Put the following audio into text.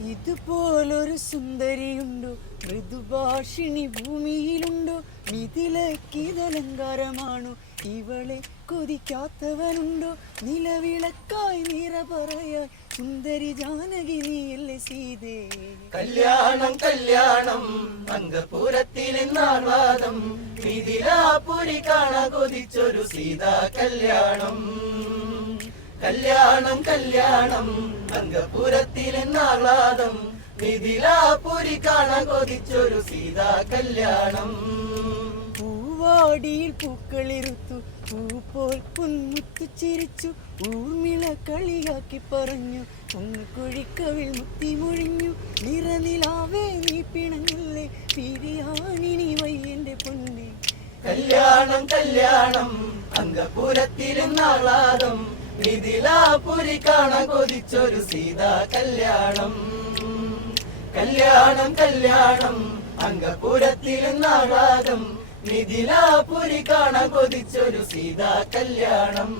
ഇതുപോലൊരു സുന്ദരിയുണ്ടോ. മൃദുഭാഷിണി ഭൂമിയിലുണ്ടോ. മിഥിലക്കിതലങ്കാരമാണോ ഇവളെ കൊതിക്കാത്തവനുണ്ടോ. നിലവിളക്കായി നിറ പറയായി സുന്ദരി ജാനകി നീയല്ലേ സീതേ? കല്യാണം കല്യാണം അങ്കപുരത്തിലെ നാൾവാദം മിഥിലാപുരി കാണ കൊതിച്ചൊരു സീതാ കല്യാണം. കല്യാണം കല്യാണം അങ്കപുരത്തിലെ നാളാദം മിഥിലാപുരി കാണാൻ കൊതിച്ചൊരു സീതാ കല്യാണം. പൂവാടിയിൽ പൂക്കളിരുത്തു. പൂപ്പോൾ പൊന്മുത്തു ചിരിച്ചു. ഊർമിള കളിയാക്കി പറഞ്ഞു. കുഴിക്കവിൽ മുത്തി മുഴിഞ്ഞു. നിറനിലാവേ നീ പിണങ്ങല്ലേ. പിരിയാണിനി വയ്യന്റെ പൊന്നെ. കല്യാണം കല്യാണം. അങ്കപുരത്തിരുന്നാളാദം നാളാദം. മിഥിലാപുരി കാണ കൊതിച്ചൊരു സീതാ കല്യാണം. കല്യാണം കല്യാണം അങ്കപുരത്തിലെ നാളാദം മിഥിലാപുരി കാണ കൊതിച്ചൊരു സീതാ കല്യാണം.